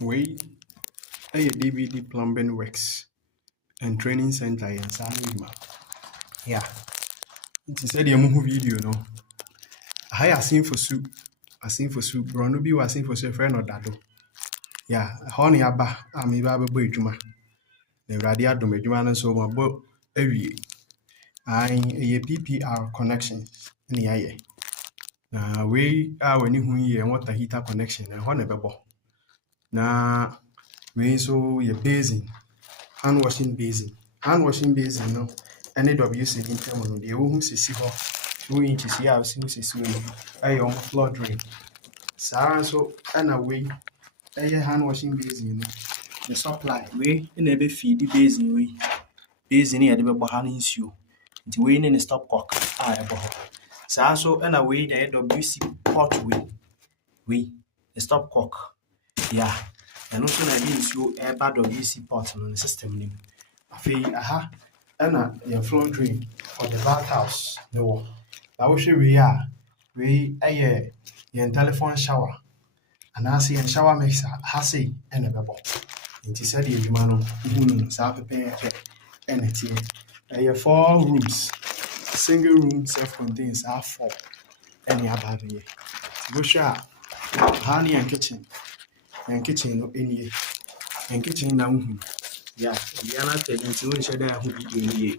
We a Dbd Plumbing Works and Training Center in Sanima. Yeah, it is said you video no. I seen for soup. Brono bi was seen for say friend or dado. Yeah, honey aba ami ba be juma. The radio adom adwuma no so mabo awie. A PPR connection ni aye. Na we a wani hu ye water heater connection na ho na bebo. Na we so ye basin, hand washing basin. Hand washing basin no any WC in term no the who sisi ho 2 inches here see sisi we on floor drain. So and away hand washing basin no the supply we na be feed the basin we basin here the be ha na nsuo nti we ne stop cock a e bo ho so and away the WC pot we the stop cock yeah and also na the nsuo e ba WC pot no system nim afi aha and your floor drain for the bathhouse no na wo hwe we aye your telephone shower and I see a shower mixer hase and a bebo. It is said the Jumano, who South and it's here. 4 rooms, single room self contains are 4 any about here. Go shop, honey and kitchen no any and kitchen now. Yeah, we are not telling you, share that who be doing here.